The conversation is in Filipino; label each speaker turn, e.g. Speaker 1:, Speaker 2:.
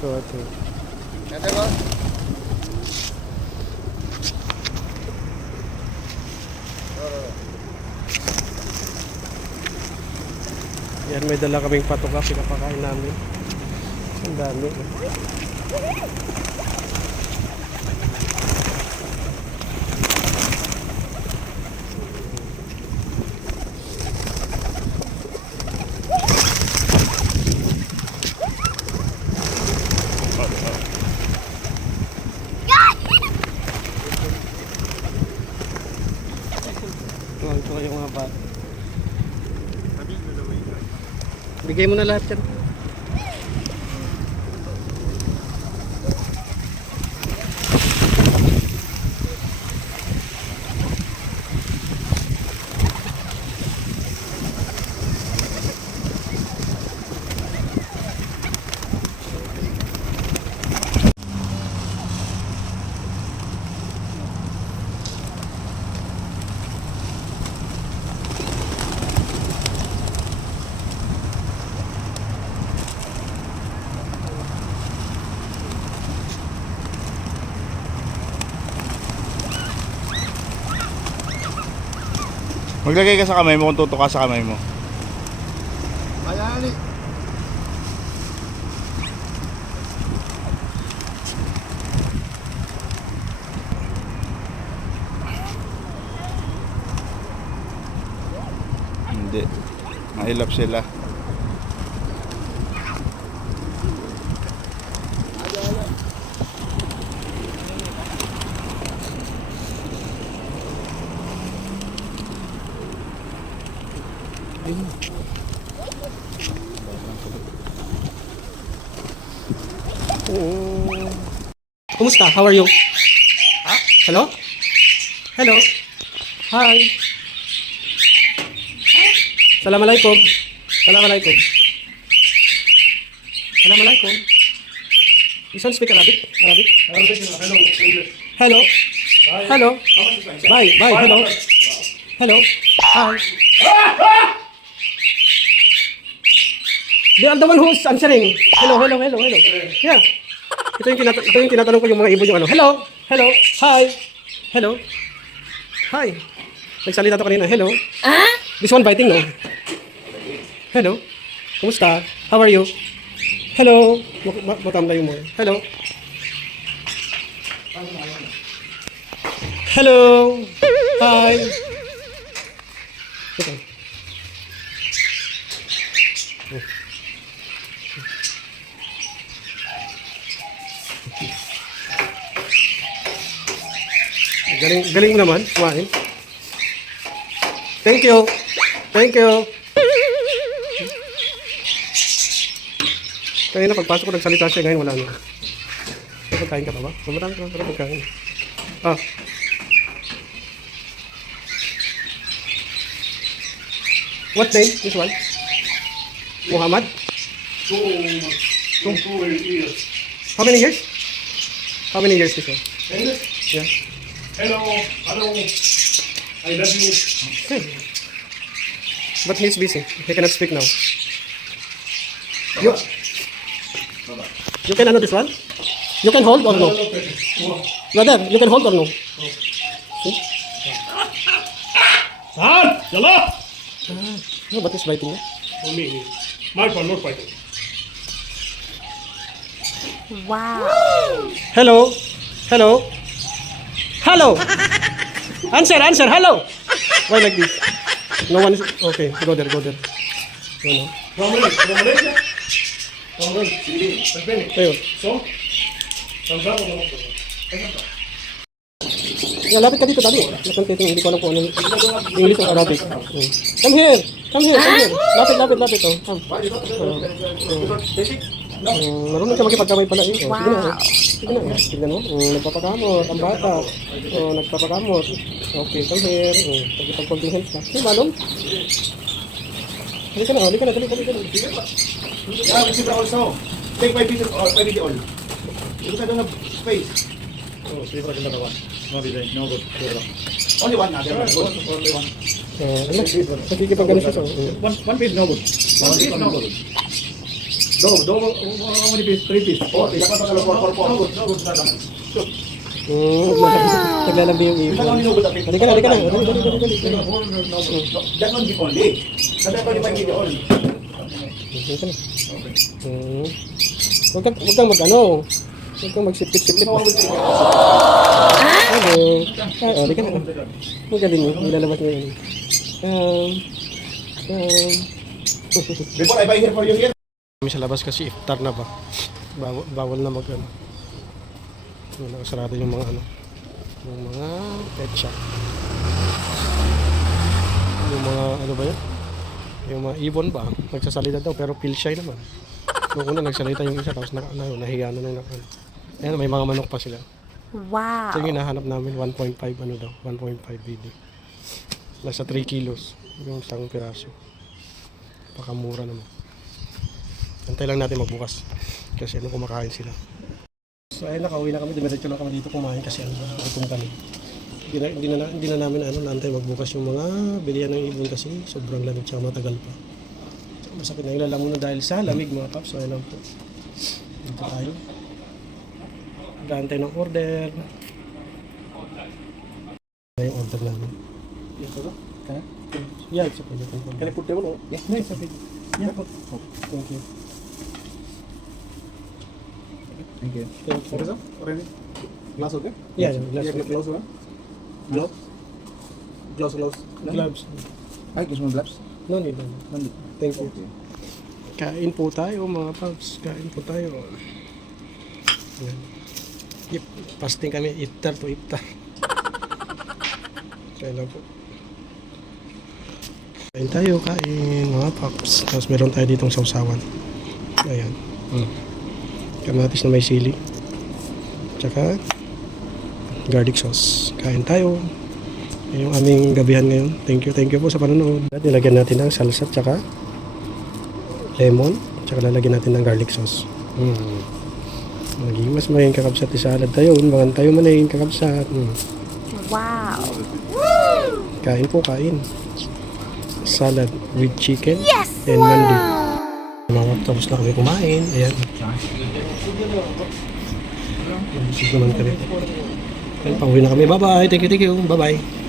Speaker 1: Two.
Speaker 2: Ate ko?
Speaker 1: Yan, may dala kaming patuka, pinapakain namin. Ang dami. Tuwang-tuwa yung mga bata. Bigay mo na lahat yan.
Speaker 3: Maglagay ka sa kamay mo kung tutok ka sa kamay mo.
Speaker 2: Mayani.
Speaker 3: Hindi. Mahilap sila.
Speaker 1: Kumusta? How are you? Hello? Hello? Hi. Assalamualaikum. Assalamualaikum. Assalamualaikum. You don't speak Arabic? Arabic? Hello? Hello? Bye. Bye. Hello? Hello? Hi. They are the one who's answering. Hello, hello, hello, hello. Yeah. Ito yung, tinat- ito yung tinatanong ko yung mga ibon yung ano. Hello? Hello? Hi? Hello? Hi? Nagsalita to kanina. Hello? This one biting, no? Hello? Kumusta? How are you? Hello? Mat- mat- Matamlay mo. Hello? Hello? Hi? Ito. Galing, galing naman, kumain. Thank you. Thank you. Kanina pagpasok ko nagsalita siya, ngayon wala na. Pagkain ka pa ba? Mamarami ka pa pagkain. Ah. What name? This one? Muhammad?
Speaker 4: Two, two years.
Speaker 1: How many years? How many years this one?
Speaker 4: English?
Speaker 1: Yeah.
Speaker 4: Hello, hello. I love you.
Speaker 1: Okay. But he's busy. He cannot speak now. You, you can ano this one? You can hold or no? Brother, you can hold or no?
Speaker 4: Son, yalla.
Speaker 1: No, but he's biting.
Speaker 4: For me, my fault, not fighting. Wow.
Speaker 1: Hello? Hello? Hello? Answer, answer, hello! Why like this? No one is... Okay, go there, go there. No, no.
Speaker 4: From where? From Malaysia? From? Philippines.
Speaker 1: Ayun.
Speaker 4: So? From Zabo, no?
Speaker 1: Yeah, lapit ka dito, dali. Nakontiting, hindi ko alam kung ano English or Arabic. Mm. Come here! Come here, come here. Lapit, lapit, lapit. Oh. Come. Oh. Mm, marunong ka makipagkamay pala eh. Oh, Sige na. oh. Sige na. oh. Tignan mo. Mm, nagpapakamot. Ang bata. Oh, nagpapakamot. Okay, come here. Pagkipag-holding hands ka. Sige, balong. Halika na, halika na, dali, dali, dali.
Speaker 2: Yeah, we sit also. Take my video all, my video all. I don't have space.
Speaker 4: Oh, sleep like another one. No, no good.
Speaker 2: Only one now. There are good. Only one.
Speaker 1: Oh, ano? Nakikipagano siya. So, mm.
Speaker 4: One, one piece no good.
Speaker 2: One piece, no good. Do, do, how many piece? Three piece. Oh, dapat ang kalo, four, four, four. Good, good, good.
Speaker 1: Hmm, naglalambing- naglalambing yung
Speaker 2: lang
Speaker 1: ibon.
Speaker 2: minugot at
Speaker 1: Halika na, halika na. Dali, dali, dali, dali.
Speaker 2: That one give only. That one give only all.
Speaker 1: Halika na. Hmm. Huwag kang, huwag kang mag ano. Huwag kang magsipit-sipit. Hello. Ah, oh, halika na. Huwag ka din mo. Ilalabas mo yun. Um, um.
Speaker 2: Before I buy here for you here.
Speaker 1: Kami sa labas kasi iftar na ba? Bawal, bawal na mag ano. Nakasarado yung mga ano. Yung mga pet shop. Yung mga ano ba yun? Yung mga ibon ba? Nagsasalita daw pero pill shy naman. Nung una nagsalita yung isa tapos na, na, nahiya na nung nak- ano. Ayan, may mga manok pa sila.
Speaker 5: Wow.
Speaker 1: Ito yung hinahanap namin, 1.5 ano daw, 1.5 BD. Nasa 3 kilos yung isang piraso. Pakamura naman. Antay lang natin magbukas. Kasi ano kumakain sila. So ayun, nakauwi na kami. Dumiretso lang kami dito kumain kasi ano, gutom kami. Hindi na, hindi na, hindi na namin ano, naantay magbukas yung mga bilihan ng ibon kasi sobrang lamig tsaka matagal pa. So, masakit na yung lalamunan dahil sa lamig mga paps. So ayun lang po. Dito tayo. Nag-aantay ng order. Ano yung order namin? Yeah, it's okay. Can
Speaker 2: I put table? Yeah, it's okay. Yeah.
Speaker 1: Thank you.
Speaker 2: Thank you.
Speaker 1: Thank you.
Speaker 2: Okay, sir? Already? Glass okay?
Speaker 1: Yeah, yeah, glass
Speaker 2: Yeah,
Speaker 1: okay.
Speaker 2: gloves one. Glove? Gloves, gloves.
Speaker 1: Gloves.
Speaker 2: Ay, gusto mo gloves?
Speaker 1: No need. no need.
Speaker 2: Mandi.
Speaker 1: Thank you. Kain po tayo mga paps. Kain po tayo. Yan. Yep. Fasting kami. Iftar to iftar. Kaya lang po. Kain tayo. Kain mga paps. Tapos meron tayo ditong sausawan. Ayan. Mm. Kamatis na may sili. Tsaka garlic sauce. Kain tayo. Yan yung aming gabihan ngayon. Thank you, thank you po sa panonood. At nilagyan natin ng salsa tsaka lemon. Tsaka lalagyan natin ng garlic sauce. Mm. Magiging mas maging kakabsat sa salad tayo. Mga tayo managing kakabsat. Mm.
Speaker 5: Wow.
Speaker 1: Kain po, kain. Salad with chicken
Speaker 5: Yes!
Speaker 1: and mandi. Mga tapos na kami kumain. Ayan. Busog naman kami. Ayan, pauwi na kami. Bye-bye. Thank you, thank you. Bye-bye.